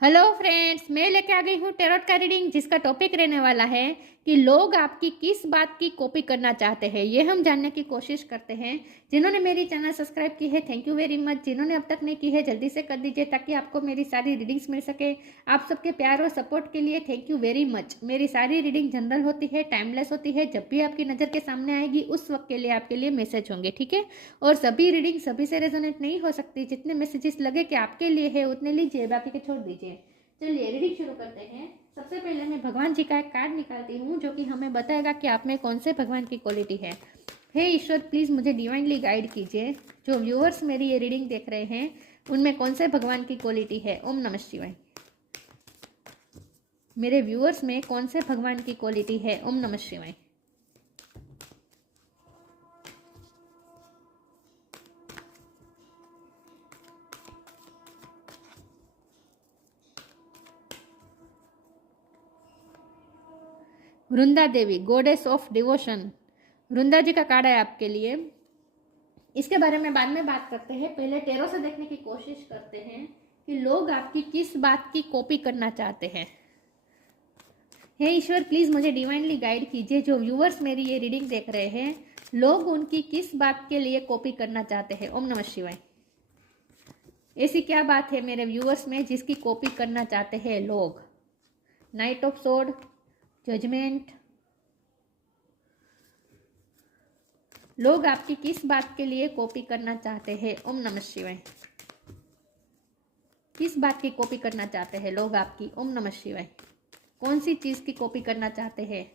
Hello friends, मैं लेके आ गई हूँ टेरोट का रीडिंग जिसका टॉपिक रहने वाला है कि लोग आपकी किस बात की कॉपी करना चाहते हैं। ये हम जानने की कोशिश करते हैं। जिन्होंने मेरी चैनल सब्सक्राइब की है थैंक यू वेरी मच। जिन्होंने अब तक नहीं की है जल्दी से कर दीजिए ताकि आपको मेरी सारी रीडिंग्स मिल सके। आप सबके प्यार और सपोर्ट के लिए थैंक यू वेरी मच। मेरी सारी रीडिंग जनरल होती है, टाइमलेस होती है। जब भी आपकी नज़र के सामने आएगी उस वक्त के लिए आपके लिए मैसेज होंगे, ठीक है। और सभी रीडिंग सभी से रेजोनेट नहीं हो सकती। जितने मैसेजेस लगे कि आपके लिए है उतने लीजिए, बाकी के छोड़ दीजिए। चलिए रीडिंग शुरू करते हैं। सबसे पहले मैं भगवान जी का एक कार्ड निकालती हूँ जो कि हमें बताएगा कि आप में कौन से भगवान की क्वालिटी है। हे ईश्वर, प्लीज़ मुझे डिवाइनली गाइड कीजिए। जो व्यूअर्स मेरी ये रीडिंग देख रहे हैं उनमें कौन से भगवान की क्वालिटी है। ओम नमः शिवाय। मेरे व्यूअर्स में कौन से भगवान की क्वालिटी है। ओम नमः शिवाय। Vrinda Devi, goddess of devotion. वृंदा जी का कार्ड है आपके लिए। इसके बारे में बाद में बात करते हैं। पहले टेरो से देखने की कोशिश करते हैं कि लोग आपकी किस बात की कॉपी करना चाहते हैं। हे ईश्वर, प्लीज मुझे डिवाइनली गाइड कीजिए। जो व्यूअर्स मेरी ये रीडिंग देख रहे हैं लोग उनकी किस बात के लिए कॉपी करना चाहते हैं। ओम नमः शिवाय। ऐसी क्या बात है मेरे व्यूअर्स में जिसकी कॉपी करना चाहते हैं लोग। Knight of sword, judgement. लोग आपकी किस बात के लिए कॉपी करना चाहते हैं। ओम नमः शिवाय। किस बात की कॉपी करना चाहते हैं लोग आपकी। ओम नमः शिवाय। कौन सी चीज की कॉपी करना चाहते हैं।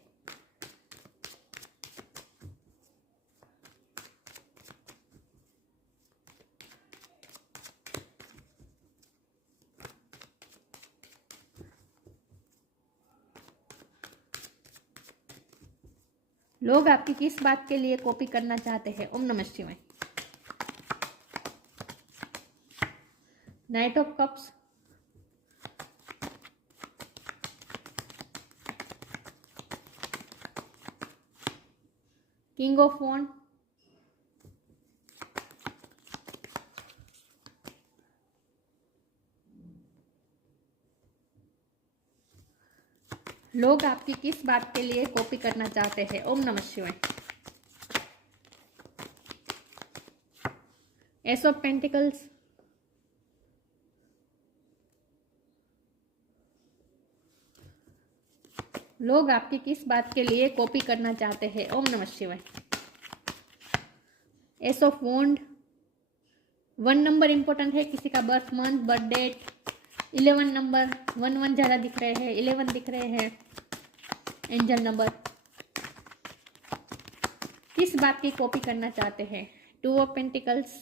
लोग आपकी किस बात के लिए कॉपी करना चाहते हैं। ओम नमः शिवाय। Knight of cups, king of wand, लोग आपकी किस बात के लिए कॉपी करना चाहते हैं। ओम नमः शिवाय। एस ऑफ पेंटिकल्स, लोग आपकी किस बात के लिए कॉपी करना चाहते हैं। ओम नमः शिवाय। Ace of wand, 1 number important है। किसी का birth month, birth date, 11 number, 1 ज़्यादा दिख रहे हैं, 11 दिख रहे हैं। एंजल नंबर, किस बात की कॉपी करना चाहते हैं। 2 ऑफ पेंटिकल्स,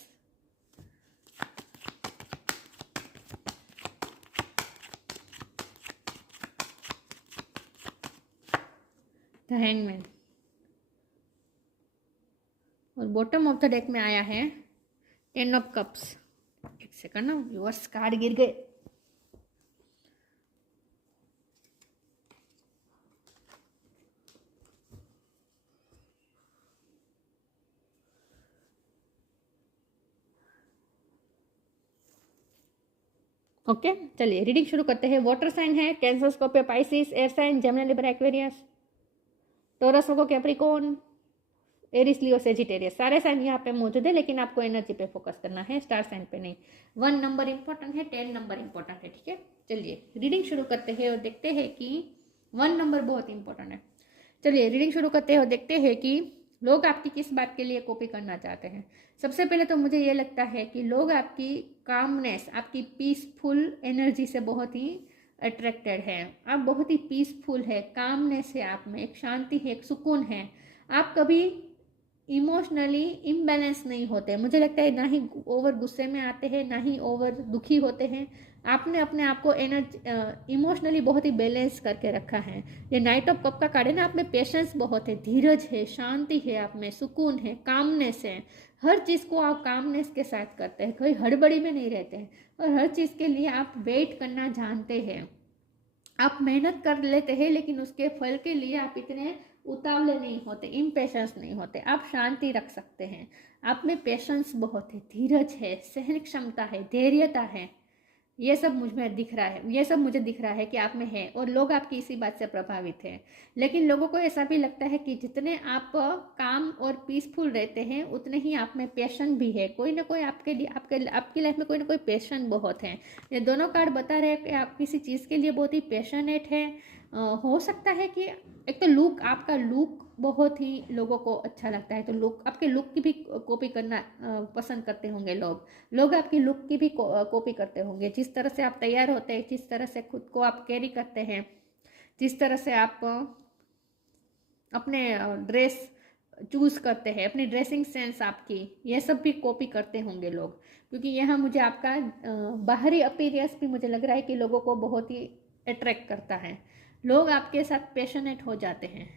द हैंगमैन, और बॉटम ऑफ द डेक में आया है 10 ऑफ कप्स। एक सेकंड ना, व्यूअर्स कार्ड गिर गए। ओके चलिए रीडिंग शुरू करते हैं। वाटर साइन है Cancer, Scorpio, Pisces. Air sign Gemini, Libra, Aquarius, Taurus, Virgo, Capricorn, Aries, Leo, Sagittarius. सारे साइन यहाँ पे मौजूद है लेकिन आपको एनर्जी पे फोकस करना है, स्टार साइन पे नहीं। 1 नंबर इंपॉर्टेंट है, 10 नंबर इंपॉर्टेंट है, ठीक है। चलिए रीडिंग शुरू करते हैं और देखते हैं कि 1 नंबर बहुत इंपॉर्टेंट है। चलिए रीडिंग शुरू करते हैं और देखते हैं कि लोग आपकी किस बात के लिए कॉपी करना चाहते हैं। सबसे पहले तो मुझे ये लगता है कि लोग आपकी कामनेस, आपकी पीसफुल एनर्जी से बहुत ही अट्रैक्टेड है। आप बहुत ही पीसफुल है, कामनेस है आप में, एक शांति है, एक सुकून है। आप कभी इमोशनली इम्बैलेंस नहीं होते। मुझे लगता है ना ही ओवर गुस्से में आते हैं ना ही ओवर दुखी होते हैं। आपने अपने आप को एनर्जी इमोशनली बहुत ही बैलेंस करके रखा है। ये नाइट ऑफ कप का कार्ड है ना, आप में पेशेंस बहुत है, धीरज है, शांति है, आप में सुकून है, कामनेस है। हर चीज़ को आप कामनेस के साथ करते हैं, कोई हड़बड़ी में नहीं रहते हैं और हर चीज़ के लिए आप वेट करना जानते हैं। आप मेहनत कर लेते हैं लेकिन उसके फल के लिए आप इतने उतावले नहीं होते, इम्पेशेंस नहीं होते। आप शांति रख सकते हैं। आप में पेशेंस बहुत है, धीरज है, सहन क्षमता है, धैर्यता है। ये सब मुझ में दिख रहा है, ये सब मुझे दिख रहा है कि आप में है, और लोग आपकी इसी बात से प्रभावित हैं। लेकिन लोगों को ऐसा भी लगता है कि जितने आप काम और पीसफुल रहते हैं उतने ही आप में पैशन भी है। कोई ना कोई आपके लिए, आपकी लाइफ में कोई ना कोई पैशन बहुत है। ये दोनों कार्ड बता रहे हैं कि आप किसी चीज़ के लिए बहुत ही पैशनेट है। हो सकता है कि एक तो लुक, आपका लुक बहुत ही लोगों को अच्छा लगता है, तो लुक, आपके लुक की भी कॉपी करना पसंद करते होंगे लोग आपकी लुक की भी कॉपी करते होंगे। जिस तरह से आप तैयार होते हैं, जिस तरह से खुद को आप कैरी करते हैं, जिस तरह से आप अपने ड्रेस चूज करते हैं, अपनी ड्रेसिंग सेंस आपकी, ये सब भी कॉपी करते होंगे लोग। क्योंकि यहाँ मुझे आपका बाहरी अपीयरेंस भी मुझे लग रहा है कि लोगों को बहुत ही अट्रैक्ट करता है। लोग आपके साथ पैशनेट हो जाते हैं।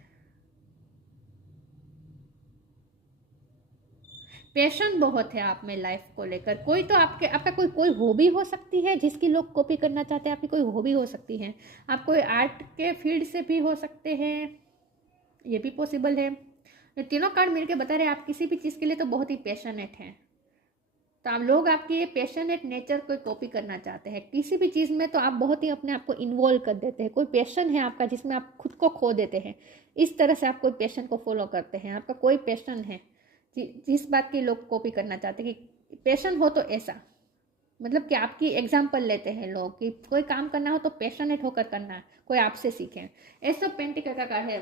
पैशन बहुत है आप में लाइफ को लेकर। कोई तो आपका कोई हॉबी हो सकती है जिसकी लोग कॉपी करना चाहते हैं। आपकी कोई हॉबी हो सकती है, आप कोई आर्ट के फील्ड से भी हो सकते हैं, ये भी पॉसिबल है। ये तीनों कार्ड मिलके बता रहे हैं आप किसी भी चीज़ के लिए तो बहुत ही पैशनेट हैं। तो आप लोग आपकी ये पैशनेट नेचर को कॉपी करना चाहते हैं किसी भी चीज़ में, तो आप बहुत ही अपने आप को इन्वॉल्व कर देते हैं। कोई पैशन है आपका जिसमें आप खुद को खो देते हैं, इस तरह से आप कोई पैशन को फॉलो करते हैं। आपका कोई पैशन है जिस बात की लोग कॉपी करना चाहते हैं, कि पैशन हो तो ऐसा, मतलब कि आपकी एग्जाम्पल लेते हैं लोग कि कोई काम करना हो तो पैशनेट होकर करना, कोई आपसे सीखें। ऐसा पेंटिकल का कार्ड है।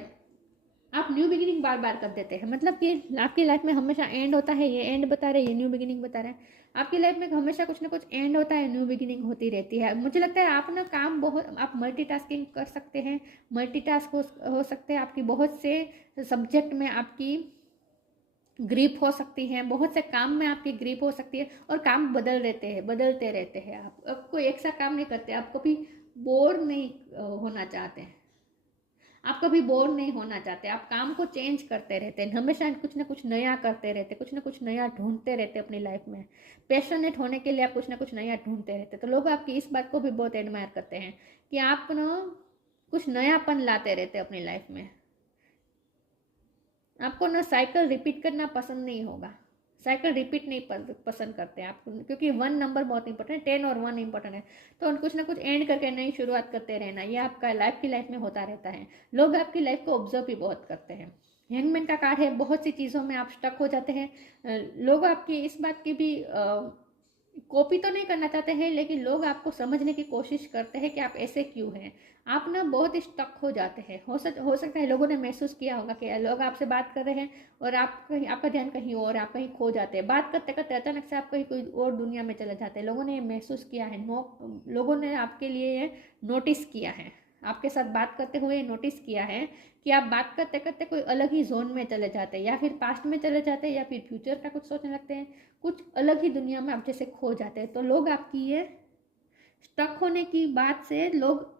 आप न्यू बिगिनिंग बार बार कर देते हैं, मतलब कि आपकी लाइफ में हमेशा एंड होता है, ये एंड बता रहे हैं, ये न्यू बिगिनिंग बता रहे हैं। आपकी लाइफ में हमेशा कुछ ना कुछ एंड होता है, न्यू बिगिनिंग होती रहती है। मुझे लगता है आप ना काम बहुत, आप मल्टीटास्किंग कर सकते हैं, मल्टीटास्क हो सकते हैं। आपकी बहुत से सब्जेक्ट में आपकी ग्रिप हो सकती है, बहुत से काम में आपकी ग्रिप हो सकती है, और काम बदलते रहते हैं। आप कोई एक सा काम नहीं करते, आप कभी बोर नहीं होना चाहते हैं, आप कभी बोर नहीं होना चाहते। आप काम को चेंज करते रहते हैं, हमेशा कुछ ना कुछ नया करते रहते, कुछ ना कुछ नया ढूंढते रहते अपनी लाइफ में। पैशनेट होने के लिए आप कुछ ना कुछ नया ढूंढते रहते। तो लोग आपकी इस बात को भी बहुत एडमायर करते हैं कि आप ना कुछ नयापन लाते रहते अपनी लाइफ में। आपको ना साइकिल रिपीट करना पसंद नहीं होगा, साइकिल रिपीट नहीं पसंद करते आप, क्योंकि 1 नंबर बहुत इंपॉर्टेंट है, 10 और 1 इंपॉर्टेंट है। तो कुछ ना कुछ एंड करके नई शुरुआत करते रहना, ये आपका की लाइफ में होता रहता है। लोग आपकी लाइफ को ऑब्जर्व भी बहुत करते हैं। हैंगमैन का कार्ड है, बहुत सी चीज़ों में आप स्टक हो जाते हैं। लोग आपकी इस बात की भी कॉपी तो नहीं करना चाहते हैं, लेकिन लोग आपको समझने की कोशिश करते हैं कि आप ऐसे क्यों हैं। आप ना बहुत स्टक हो जाते हैं। हो सकता है लोगों ने महसूस किया होगा कि लोग आपसे बात कर रहे हैं और आप कहीं, आपका ध्यान कहीं और, आप कहीं खो जाते हैं। बात करते करते अचानक से आप कहीं कोई और दुनिया में चले जाते हैं। लोगों ने ये महसूस किया है, लोगों ने आपके लिए ये नोटिस किया है, आपके साथ बात करते हुए नोटिस किया है कि आप बात करते करते कोई अलग ही जोन में चले जाते हैं, या फिर पास्ट में चले जाते हैं, या फिर फ्यूचर का कुछ सोचने लगते हैं, कुछ अलग ही दुनिया में आप जैसे खो जाते हैं। तो लोग आपकी ये स्टक होने की बात से लोग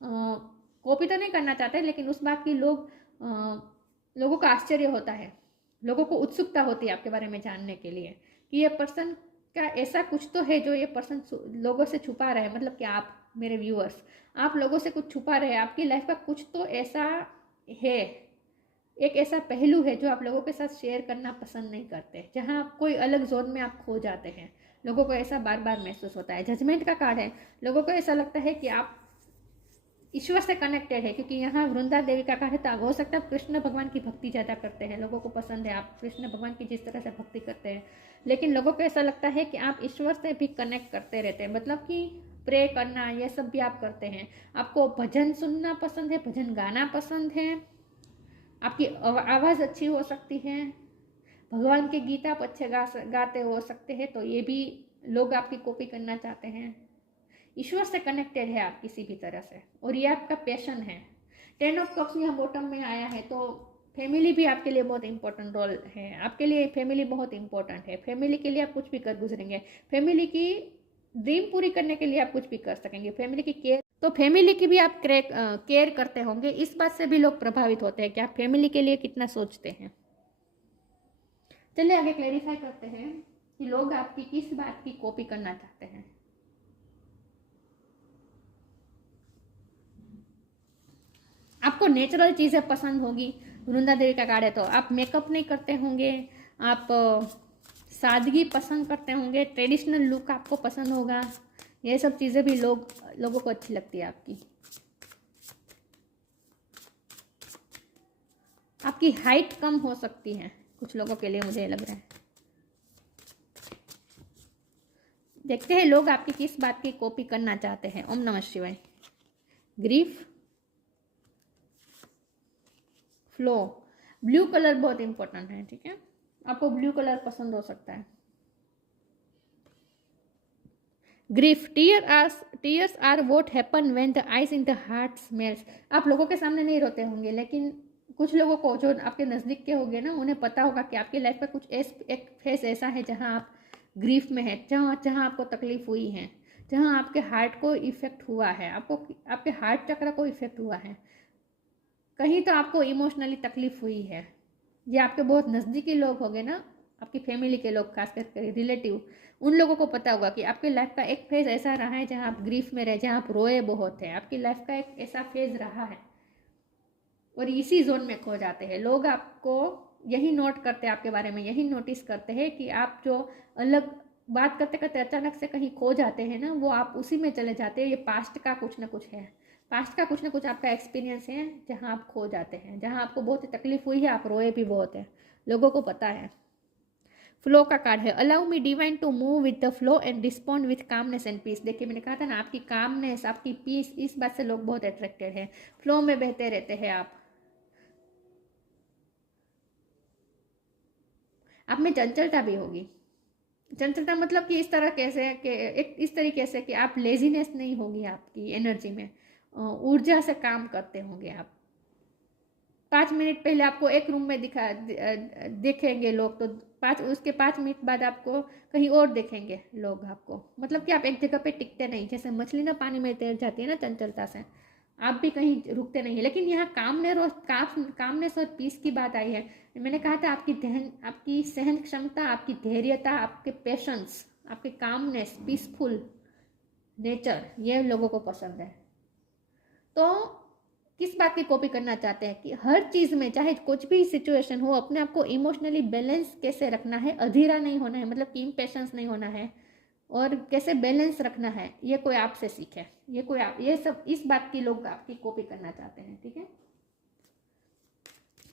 कॉपी तो नहीं करना चाहते, लेकिन उस बात की लोगों का आश्चर्य होता है, लोगों को उत्सुकता होती है आपके बारे में जानने के लिए कि ये पर्सन का ऐसा कुछ तो है जो ये पर्सन लोगों से छुपा रहा है। मतलब कि आप मेरे व्यूअर्स, आप लोगों से कुछ छुपा रहे हैं, आपकी लाइफ का कुछ तो ऐसा है, एक ऐसा पहलू है जो आप लोगों के साथ शेयर करना पसंद नहीं करते, जहां आप कोई अलग जोन में आप खो जाते हैं। लोगों को ऐसा बार बार महसूस होता है। जजमेंट का कार्ड है, लोगों को ऐसा लगता है कि आप ईश्वर से कनेक्टेड है, क्योंकि यहाँ वृंदा देवी का कार्ड है। तो हो सकता है कृष्ण भगवान की भक्ति ज़्यादा करते हैं, लोगों को पसंद है आप कृष्ण भगवान की जिस तरह से भक्ति करते हैं। लेकिन लोगों को ऐसा लगता है कि आप ईश्वर से भी कनेक्ट करते रहते हैं, मतलब कि प्रे करना, ये सब भी आप करते हैं। आपको भजन सुनना पसंद है, भजन गाना पसंद है, आपकी आवाज़ अच्छी हो सकती है, भगवान के गीत आप अच्छे गाते हो सकते हैं। तो ये भी लोग आपकी कॉपी करना चाहते हैं। ईश्वर से कनेक्टेड है आप किसी भी तरह से, और ये आपका पैशन है। 10 ऑफ कप्स यहाँ बॉटम में आया है, तो फैमिली भी आपके लिए बहुत इंपॉर्टेंट रोल है। आपके लिए फैमिली बहुत इंपॉर्टेंट है। फैमिली के लिए आप कुछ भी कर गुजरेंगे, फैमिली की ड्रीम पूरी करने के लिए आप कुछ भी कर सकेंगे। फैमिली की केयर, तो फैमिली की भी आप केयर करते होंगे। इस बात से भी लोग प्रभावित होते हैं कि आप फैमिली के लिए कितना सोचते हैं। चलिए आगे क्लेरिफाई करते हैं कि लोग आपकी किस बात की कॉपी करना चाहते हैं। आपको नेचुरल चीज़ें पसंद होगी, वृंदा देवी का कार्ड है, तो आप मेकअप नहीं करते होंगे, आप सादगी पसंद करते होंगे, ट्रेडिशनल लुक आपको पसंद होगा, ये सब चीज़ें भी लोगों को अच्छी लगती है आपकी। आपकी हाइट कम हो सकती है कुछ लोगों के लिए, मुझे लग रहा है। देखते हैं लोग आपकी किस बात की कॉपी करना चाहते हैं। ओम नमः शिवाय। ग्रीफ, फ्लो, ब्लू कलर बहुत इंपॉर्टेंट है, ठीक है। आपको ब्लू कलर पसंद हो सकता है। Grief, tears are what happen when the ice in the heart smells. आप लोगों के सामने नहीं रोते होंगे, लेकिन कुछ लोगों को जो आपके नज़दीक के होंगे ना, उन्हें पता होगा कि आपकी लाइफ का कुछ एक फेस ऐसा है जहां आप ग्रीफ में है, जहां आपको तकलीफ हुई है, जहां आपके हार्ट को इफेक्ट हुआ है, आपके हार्ट चक्र को इफेक्ट हुआ है, कहीं तो आपको इमोशनली तकलीफ हुई है। ये आपके बहुत नज़दीकी लोग होंगे ना, आपकी फैमिली के लोग, खास करके रिलेटिव, उन लोगों को पता होगा कि आपकी लाइफ का एक फेज ऐसा रहा है जहां आप ग्रीफ में रहे, जहां आप रोए बहुत है। आपकी लाइफ का एक ऐसा फेज रहा है और इसी जोन में खो जाते हैं लोग। आपको यही नोट करते हैं, आपके बारे में यही नोटिस करते हैं कि आप जो अलग बात करते करते अचानक से कहीं खो जाते हैं ना, वो आप उसी में चले जाते हैं। ये पास्ट का कुछ ना कुछ है, पास्ट का कुछ ना कुछ आपका एक्सपीरियंस है जहां आप खो जाते हैं, जहां आपको बहुत तकलीफ हुई है, आप रोए भी बहुत है, लोगों को पता है। फ्लो का कार्ड है, allow me divine to move with the flow and respond with calmness and peace. देखिए मैंने कहा था ना, आपकी कामनेस, आपकी पीस, इस बात से लोग बहुत अट्रैक्टेड है। फ्लो में बहते रहते हैं आप में चंचलता भी होगी। चंचलता मतलब कि इस तरह कैसे कि एक इस तरीके से कि आप लेजीनेस नहीं होगी आपकी एनर्जी में, ऊर्जा से काम करते होंगे आप। 5 मिनट पहले आपको एक रूम में देखेंगे लोग, तो उसके 5 मिनट बाद आपको कहीं और देखेंगे लोग आपको। मतलब कि आप एक जगह पे टिकते नहीं, जैसे मछली ना पानी में तैर जाती है ना चंचलता से, आप भी कहीं रुकते नहीं है। लेकिन यहाँ कामनेस और पीस की बात आई है। मैंने कहा था आपकी सहन क्षमता, आपकी धैर्यता, आपके पेशेंस, आपके कामनेस, पीसफुल नेचर, ये लोगों को पसंद है। तो किस बात की कॉपी करना चाहते हैं कि हर चीज़ में, चाहे कुछ भी सिचुएशन हो, अपने आप को इमोशनली बैलेंस कैसे रखना है, अधीरा नहीं होना है, मतलब कि इम्पेशेंस नहीं होना है, और कैसे बैलेंस रखना है, ये कोई आपसे सीखे। ये सब इस बात की लोग आपकी कॉपी करना चाहते हैं, ठीक है।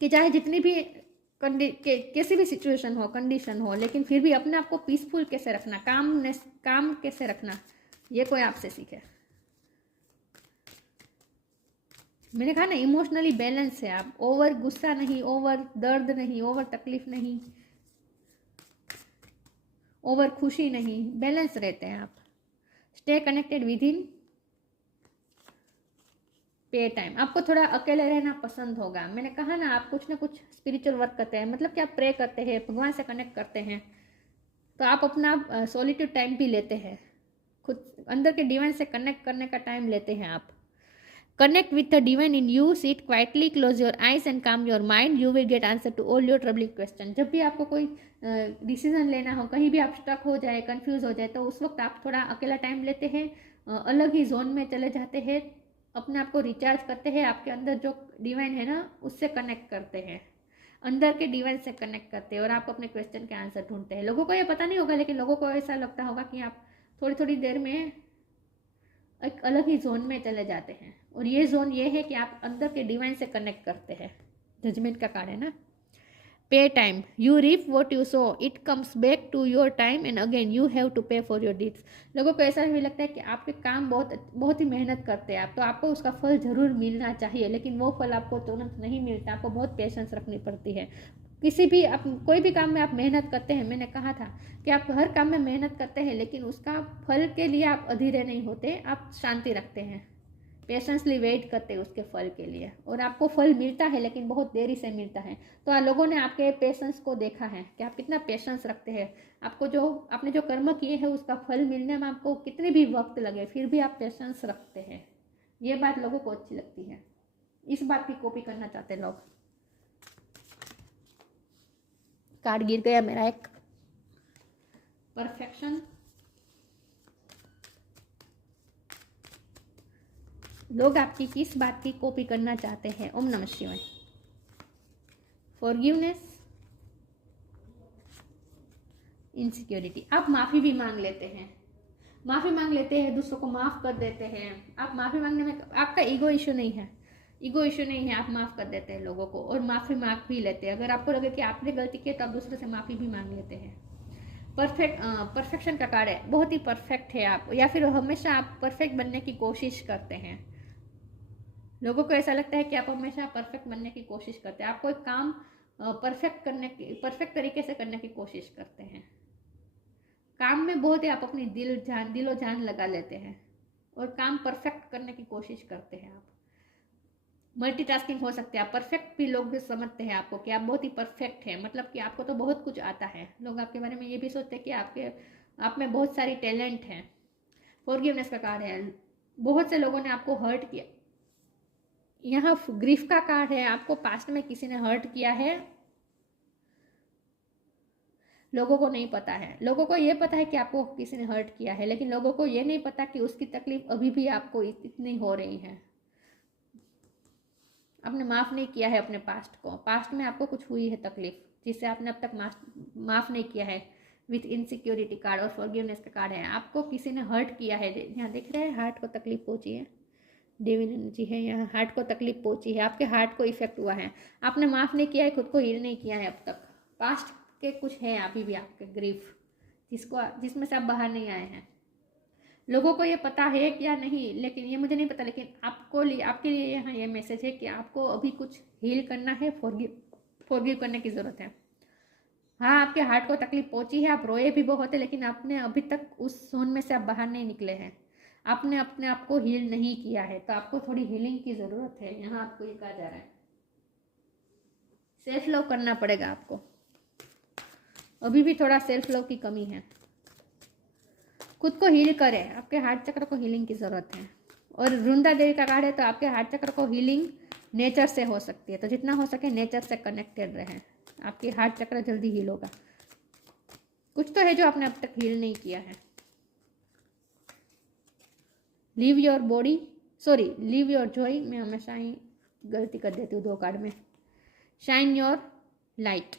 कि चाहे जितनी भी कैसी भी सिचुएशन हो, कंडीशन हो, लेकिन फिर भी अपने आप को पीसफुल कैसे रखना, काम कैसे रखना, ये कोई आपसे सीखे। मैंने कहा ना, इमोशनली बैलेंस है आप, ओवर गुस्सा नहीं, ओवर दर्द नहीं, ओवर तकलीफ नहीं, ओवर खुशी नहीं, बैलेंस रहते हैं आप। स्टे कनेक्टेड विद इन, पे टाइम। आपको थोड़ा अकेले रहना पसंद होगा। मैंने कहा ना, आप कुछ ना कुछ स्पिरिचुअल वर्क करते हैं, मतलब कि आप प्रे करते हैं, भगवान से कनेक्ट करते हैं, तो आप अपना सॉलिट्यूड टाइम भी लेते हैं, खुद अंदर के डिवाइन से कनेक्ट करने का टाइम लेते हैं आप। Connect with the divine in you, sit quietly, close your eyes and calm your mind. You will get answer to all your troubling questions. जब भी आपको कोई डिसीजन लेना हो, कहीं भी आप स्टक हो जाए, कंफ्यूज हो जाए, तो उस वक्त आप थोड़ा अकेला टाइम लेते हैं, अलग ही जोन में चले जाते हैं, अपने आप को रिचार्ज करते हैं, आपके अंदर जो डिवाइन है ना, उससे कनेक्ट करते हैं, अंदर के डिवाइन से कनेक्ट करते हैं, और आप अपने क्वेश्चन के आंसर ढूंढते हैं। लोगों को ये पता नहीं होगा, लेकिन लोगों को ऐसा लगता होगा कि आप थोड़ी थोड़ी देर में एक अलग ही जोन में चले जाते हैं, और ये जोन ये है कि आप अंदर के डिवाइन से कनेक्ट करते हैं। जजमेंट का कार्ड है ना। Pay time, you reap what you sow, it comes back to your time and again you have to pay for your deeds. लोगों को ऐसा भी लगता है कि आपके काम बहुत ही मेहनत करते हैं आप, तो आपको उसका फल जरूर मिलना चाहिए, लेकिन वो फल आपको तुरंत नहीं मिलता, आपको बहुत पेशेंस रखनी पड़ती है। कोई भी काम में आप मेहनत करते हैं, मैंने कहा था कि आप हर काम में मेहनत करते हैं, लेकिन उसका फल के लिए आप अधीरे नहीं होते, आप शांति रखते हैं, पेशेंसली वेट करते हैं उसके फल के लिए, और आपको फल मिलता है, लेकिन बहुत देरी से मिलता है। तो लोगों ने आपके पेशेंस को देखा है कि आप कितना पेशेंस रखते हैं। आपने जो कर्म किए हैं, उसका फल मिलने में आपको कितने भी वक्त लगे, फिर भी आप पेशेंस रखते हैं। ये बात लोगों को अच्छी लगती है, इस बात की कॉपी करना चाहते हैं लोग। कार्ड गिर गया मेरा एक, परफेक्शन। लोग आपकी किस बात की कॉपी करना चाहते हैं। ओम नमः शिवाय। फॉरगिवनेस, इनसिक्योरिटी, आप माफी भी मांग लेते हैं, माफ़ी मांग लेते हैं, दूसरों को माफ़ कर देते हैं। आप माफ़ी मांगने में आपका ईगो इशू नहीं है, ईगो इशू नहीं है, आप माफ़ कर देते हैं लोगों को और माफ़ी मांग भी लेते हैं। अगर आपको लगे कि आपने गलती की तो आप दूसरे से माफ़ी भी मांग लेते हैं। परफेक्शन का कार्ड है, बहुत ही परफेक्ट है आप, या फिर हमेशा आप परफेक्ट बनने की कोशिश करते हैं। लोगों को ऐसा लगता है कि आप हमेशा परफेक्ट बनने की कोशिश करते हैं। आप कोई काम परफेक्ट तरीके से करने की कोशिश करते हैं। काम में बहुत ही आप अपनी दिलो जान लगा लेते हैं और काम परफेक्ट करने की कोशिश करते हैं। आप मल्टीटास्किंग हो सकते हैं आप, परफेक्ट भी लोग समझते हैं आपको कि आप बहुत ही परफेक्ट हैं, मतलब कि आपको तो बहुत कुछ आता है। लोग आपके बारे में ये भी सोचते हैं कि आप में बहुत सारी टैलेंट है। फॉरगिवनेस का कार्ड है, बहुत से लोगों ने आपको हर्ट किया। यहाँ ग्रीफ का कार्ड है, आपको पास्ट में किसी ने हर्ट किया है, लोगों को नहीं पता है। लोगों को ये पता है कि आपको किसी ने हर्ट किया है, लेकिन लोगों को ये नहीं पता कि उसकी तकलीफ अभी भी आपको इतनी हो रही है। आपने माफ़ नहीं किया है अपने पास्ट को, पास्ट में आपको कुछ हुई है तकलीफ जिससे आपने अब तक माफ़ नहीं किया है। विथ इनसिक्योरिटी कार्ड और फॉरगिवनेस का कार्ड है, आपको किसी ने हर्ट किया है। यहाँ देख रहे हैं हार्ट को तकलीफ पहुंची है, डिविन एनर्जी है यहाँ, हार्ट को तकलीफ पहुंची है, आपके हार्ट को इफेक्ट हुआ है। आपने माफ़ नहीं किया है, खुद को हील नहीं किया है अब तक। पास्ट के कुछ है अभी भी आपके ग्रीफ जिसमें से आप बाहर नहीं आए हैं। लोगों को ये पता है या नहीं, लेकिन ये मुझे नहीं पता, लेकिन आपके लिए यहाँ ये मैसेज है कि आपको अभी कुछ हील करना है, फॉरगिव करने की ज़रूरत है। हाँ, आपके हार्ट को तकलीफ पहुंची है, आप रोए भी बहुत है, लेकिन आपने अभी तक उस जोन में से आप बाहर नहीं निकले हैं। आपने अपने आप को हील नहीं किया है, तो आपको थोड़ी हीलिंग की ज़रूरत है। यहाँ आपको ये कहा जा रहा है सेल्फ लव करना पड़ेगा आपको, अभी भी थोड़ा सेल्फ लव की कमी है। खुद को हील करें, आपके हार्ट चक्र को हीलिंग की ज़रूरत है। और वृंदा देवी का कार्ड है, तो आपके हार्ट चक्र को हीलिंग नेचर से हो सकती है, तो जितना हो सके नेचर से कनेक्टेड रहें, आपकी हार्ट चक्र जल्दी हील होगा। कुछ तो है जो आपने अब तक हील नहीं किया है। लीव योर जॉय, मैं हमेशा ही गलती कर देती हूँ 2 कार्ड में। Shine your light,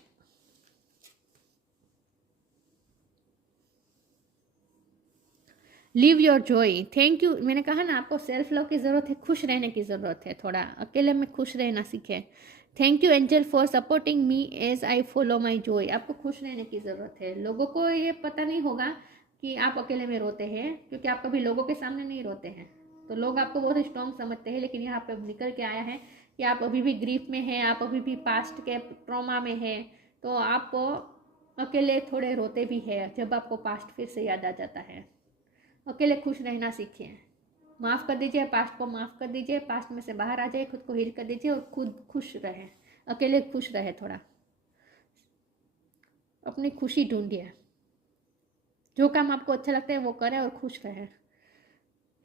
live your Joy, thank you. मैंने कहा ना आपको सेल्फ लव की ज़रूरत है, खुश रहने की ज़रूरत है, थोड़ा अकेले में खुश रहना सीखें। Thank you angel for supporting me as I follow my joy, आपको खुश रहने की ज़रूरत है। लोगों को ये पता नहीं होगा कि आप अकेले में रोते हैं, क्योंकि आप कभी लोगों के सामने नहीं रोते हैं, तो लोग आपको बहुत स्ट्रॉन्ग समझते हैं। लेकिन यहाँ पे निकल के आया है कि आप अभी भी ग्रीफ में हैं, आप अभी भी पास्ट के ट्रॉमा में हैं, तो आप अकेले थोड़े रोते भी हैं जब आपको पास्ट फिर से याद आ जाता है। अकेले खुश रहना सीखिए, माफ़ कर दीजिए, पास्ट को माफ़ कर दीजिए, पास्ट में से बाहर आ जाइए, खुद को हील कर दीजिए और खुद खुश रहें, अकेले खुश रहे, थोड़ा अपनी खुशी ढूंढिए, जो काम आपको अच्छा लगता है वो करें और खुश रहें।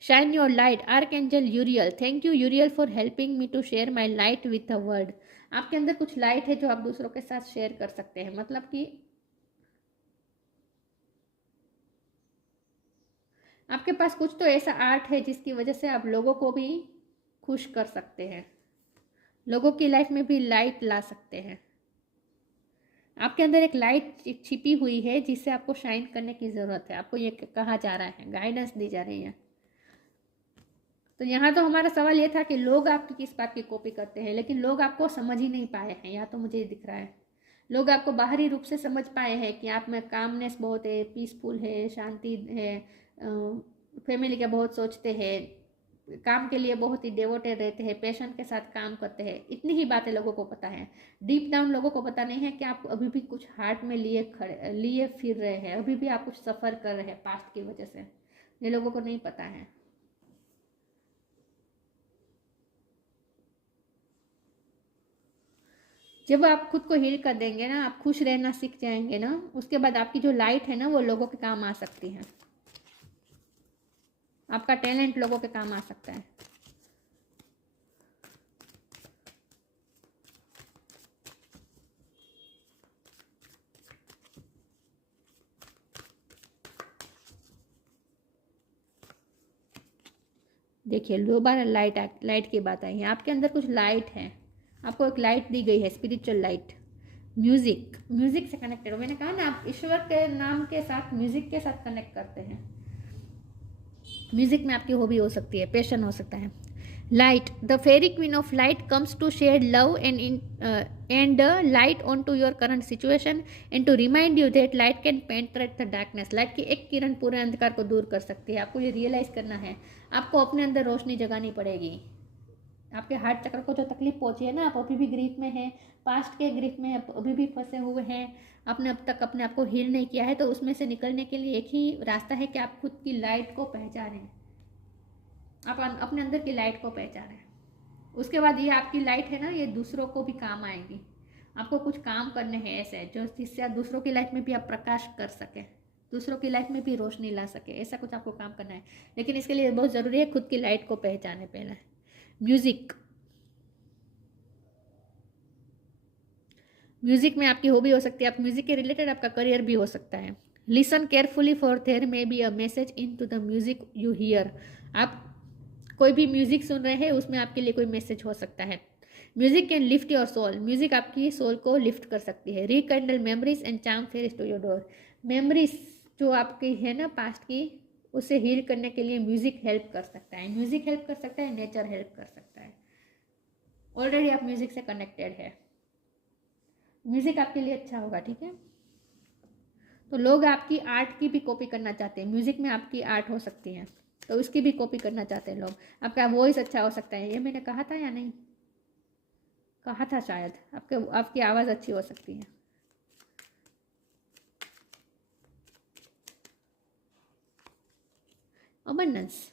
Shine your light, archangel Uriel, thank you Uriel for helping me to share my light with the world. आपके अंदर कुछ लाइट है जो आप दूसरों के साथ शेयर कर सकते हैं, मतलब कि आपके पास कुछ तो ऐसा आर्ट है जिसकी वजह से आप लोगों को भी खुश कर सकते हैं, लोगों की लाइफ में भी लाइट ला सकते हैं। आपके अंदर एक लाइट छिपी हुई है जिससे आपको शाइन करने की ज़रूरत है, आपको ये कहा जा रहा है, गाइडेंस दी जा रही है। तो यहाँ तो हमारा सवाल ये था कि लोग आपकी किस बात की कॉपी करते हैं, लेकिन लोग आपको समझ ही नहीं पाए हैं। यहाँ तो मुझे ये दिख रहा है लोग आपको बाहरी रूप से समझ पाए हैं कि आप में कामनेस बहुत है, पीसफुल है, शांति है, फैमिली का बहुत सोचते हैं, काम के लिए बहुत ही डिवोटेड रहते हैं, पैशन के साथ काम करते हैं। इतनी ही बातें लोगों को पता है। डीप डाउन लोगों को पता नहीं है कि आप अभी भी कुछ हार्ट में लिए फिर रहे हैं, अभी भी आप कुछ सफ़र कर रहे हैं पास्ट की वजह से, ये लोगों को नहीं पता है। जब आप खुद को हील कर देंगे ना, आप खुश रहना सीख जाएंगे ना, उसके बाद आपकी जो लाइट है ना वो लोगों के काम आ सकती है, आपका टैलेंट लोगों के काम आ सकता है। देखिए दोबारा लाइट की बात आई है, आपके अंदर कुछ लाइट है, आपको एक लाइट दी गई है, स्पिरिचुअल लाइट। म्यूजिक से कनेक्टेड हो, मैंने कहा ना आप ईश्वर के नाम के साथ म्यूजिक के साथ कनेक्ट करते हैं। म्यूजिक में आपकी हॉबी हो सकती है, पैशन हो सकता है। Light, the fairy queen of light comes to share love and light on to your current situation and to remind you that light can penetrate the darkness. Light की एक किरण पूरे अंधकार को दूर कर सकती है। आपको ये रियलाइज करना है, आपको अपने अंदर रोशनी जगानी पड़ेगी। आपके हार्ट चक्र को जो तकलीफ पहुंची है ना, आप अभी भी ग्रीफ में हैं, पास्ट के ग्रीफ में अभी भी फंसे हुए हैं, आपने अब तक अपने आप को हील नहीं किया है, तो उसमें से निकलने के लिए एक ही रास्ता है कि आप खुद की लाइट को पहचानें, आप अपने अंदर की लाइट को पहचानें। उसके बाद ये आपकी लाइट है ना, ये दूसरों को भी काम आएगी। आपको कुछ काम करने हैं ऐसे जो जिससे आप दूसरों की लाइफ में भी आप प्रकाश कर सकें, दूसरों की लाइफ में भी रोशनी ला सके, ऐसा कुछ आपको काम करना है। लेकिन इसके लिए बहुत ज़रूरी है खुद की लाइट को पहचाने पहले। म्यूजिक, म्यूजिक में आपकी हॉबी हो सकती है, आप म्यूजिक के रिलेटेड आपका करियर भी हो सकता है। Listen carefully for there may be a message in to the music you hear. आप कोई भी म्यूजिक सुन रहे हैं, उसमें आपके लिए कोई मैसेज हो सकता है। Music can lift your soul, music आपकी सोल को लिफ्ट कर सकती है। Rekindle memories and charm fairs to your door, memories जो आपकी है ना पास्ट की, उसे हील करने के लिए म्यूजिक हेल्प कर सकता है। म्यूजिक हेल्प कर सकता है, नेचर हेल्प कर सकता है। ऑलरेडी आप म्यूजिक से कनेक्टेड है, म्यूजिक आपके लिए अच्छा होगा, ठीक है। तो लोग आपकी आर्ट की भी कॉपी करना चाहते हैं, म्यूजिक में आपकी आर्ट हो सकती है तो उसकी भी कॉपी करना चाहते हैं लोग। आपका वॉइस अच्छा हो सकता है, ये मैंने कहा था या नहीं, कहा था शायद। आपकी आवाज़ अच्छी हो सकती है। Abundance,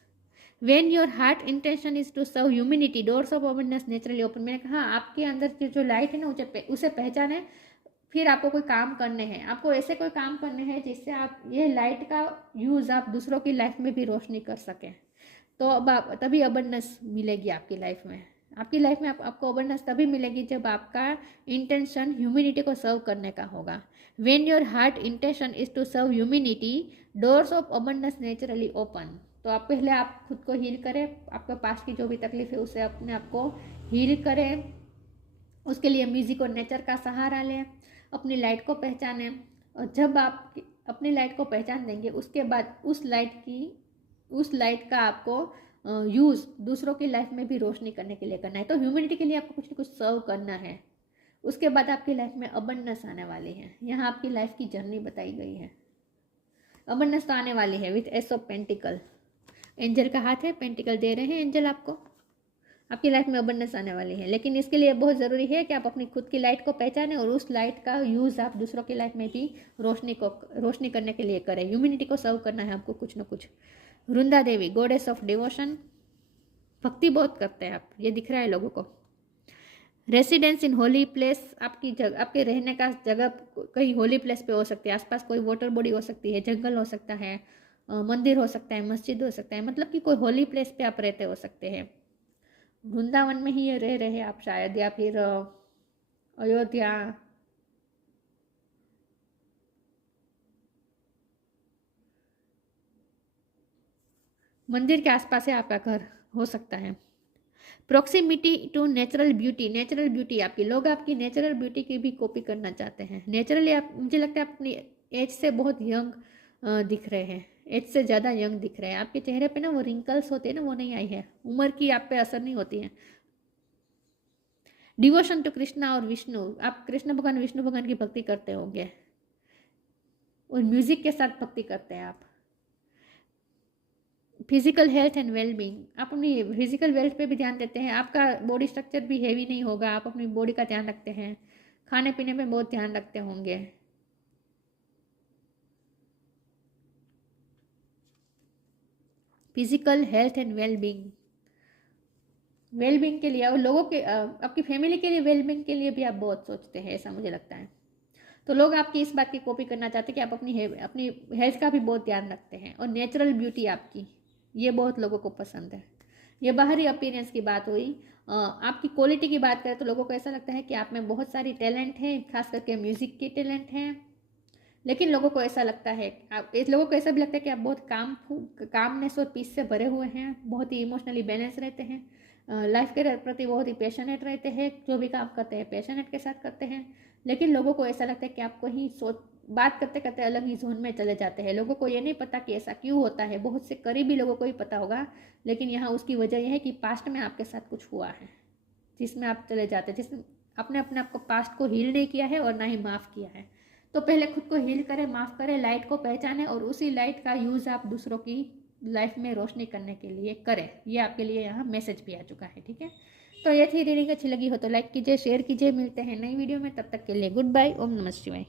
when your heart intention is to serve humanity doors of abundance naturally open. मैंने कहा आपके अंदर की जो लाइट है ना, उसे पहचाने, फिर आपको कोई काम करने हैं, आपको ऐसे कोई काम करने हैं जिससे आप ये लाइट का यूज़ आप दूसरों की लाइफ में भी रोशनी कर सकें। तो अब आप तभी अबंडेंस मिलेगी आपकी लाइफ में। आपकी लाइफ में आपको अबंडेंस तभी मिलेगी जब आपका इंटेंशन ह्यूमिनिटी को सर्व करने का होगा। When your heart intention is to serve humanity doors of abundance naturally open. तो आप पहले आप खुद को हील करें, आपके पास की जो भी तकलीफ है उसे अपने आप को हील करें। उसके लिए म्यूजिक और नेचर का सहारा लें, अपनी लाइट को पहचानें। और जब आप अपनी लाइट को पहचान देंगे, उसके बाद उस लाइट का आपको यूज़ दूसरों की लाइफ में भी रोशनी करने के लिए करना है। तो ह्यूमैनिटी के लिए आपको कुछ ना कुछ सर्व करना है। उसके बाद आपकी लाइफ में अबंडेंस आने वाली है। यहाँ आपकी लाइफ की जर्नी बताई गई है। अबंडेंस तो आने वाली है with S of pentacle. Angel का हाथ है, पेंटिकल दे रहे हैं एंजल आपको। आपकी लाइफ में अबंडेंस आने वाली है, लेकिन इसके लिए बहुत ज़रूरी है कि आप अपनी खुद की लाइट को पहचानें और उस लाइट का यूज़ आप दूसरों की लाइफ में भी रोशनी करने के लिए करें। ह्यूमैनिटी को सर्व करना है आपको कुछ ना कुछ। Vrinda Devi, goddess of devotion, भक्ति बहुत करते हैं आप, ये दिख रहा है लोगों को। रेसिडेंस इन होली प्लेस, आपके रहने का जगह कहीं होली प्लेस पे हो सकती है। आसपास कोई वाटर बॉडी हो सकती है, जंगल हो सकता है, मंदिर हो सकता है, मस्जिद हो सकता है, मतलब कि कोई होली प्लेस पे आप रहते हो सकते हैं। वृंदावन में ही रह रहे आप शायद, या फिर अयोध्या, मंदिर के आसपास से आपका घर हो सकता है। Proximity to natural beauty, natural beauty आपकी, लोग आपकी नेचुरल ब्यूटी की भी कॉपी करना चाहते हैं। नेचुरली आप, मुझे लगता है अपनी एज से बहुत यंग दिख रहे हैं, एज से ज़्यादा यंग दिख रहे हैं। आपके चेहरे पे ना वो रिंकल्स होते हैं ना, वो नहीं आई है, उम्र की आप पे असर नहीं होती है। डिवोशन टू कृष्णा और विष्णु, आप कृष्ण भगवान विष्णु भगवान की भक्ति करते होंगे और म्यूजिक के साथ भक्ति करते हैं आप। फिजिकल हेल्थ एंड वेलबींग, आप अपनी फिजिकल वेल्थ पे भी ध्यान देते हैं। आपका बॉडी स्ट्रक्चर भी हेवी नहीं होगा, आप अपनी बॉडी का ध्यान रखते हैं, खाने पीने में बहुत ध्यान रखते होंगे। Physical health and wellbeing, wellbeing के लिए और लोगों के आपकी फैमिली के लिए वेलबींग के लिए भी आप बहुत सोचते हैं, ऐसा मुझे लगता है। तो लोग आपकी इस बात की कॉपी करना चाहते हैं कि आप अपनी हेल्थ का भी बहुत ध्यान रखते हैं। और नेचुरल ब्यूटी आपकी, ये बहुत लोगों को पसंद है। ये बाहरी अपीयरेंस की बात हुई। आपकी क्वालिटी की बात करें तो लोगों को ऐसा लगता है कि आप में बहुत सारी टैलेंट है, खास करके म्यूजिक की टैलेंट है। लेकिन लोगों को ऐसा लगता है, लोगों को ऐसा भी लगता है कि आप बहुत कामनेस और पीस से भरे हुए हैं, बहुत ही इमोशनली बैलेंस रहते हैं, लाइफ के प्रति बहुत ही पैशनेट रहते हैं, जो भी काम करते हैं पैशनेट के साथ करते हैं। लेकिन लोगों को ऐसा लगता है कि आप कहीं बात करते करते अलग ही जोन में चले जाते हैं। लोगों को ये नहीं पता कि ऐसा क्यों होता है, बहुत से करीबी लोगों को ही पता होगा, लेकिन यहाँ उसकी वजह यह है कि पास्ट में आपके साथ कुछ हुआ है जिसमें आप चले जाते हैं, जिसमें आपने अपने आप को पास्ट को हील नहीं किया है और ना ही माफ़ किया है। तो पहले खुद को हील करें, माफ़ करें, लाइट को पहचानें और उसी लाइट का यूज़ आप दूसरों की लाइफ में रोशनी करने के लिए करें। ये आपके लिए यहाँ मैसेज भी आ चुका है, ठीक है। तो ये थी रीडिंग, अच्छी लगी हो तो लाइक कीजिए, शेयर कीजिए। मिलते हैं नई वीडियो में, तब तक के लिए गुड बाय। ओम नमः शिवाय।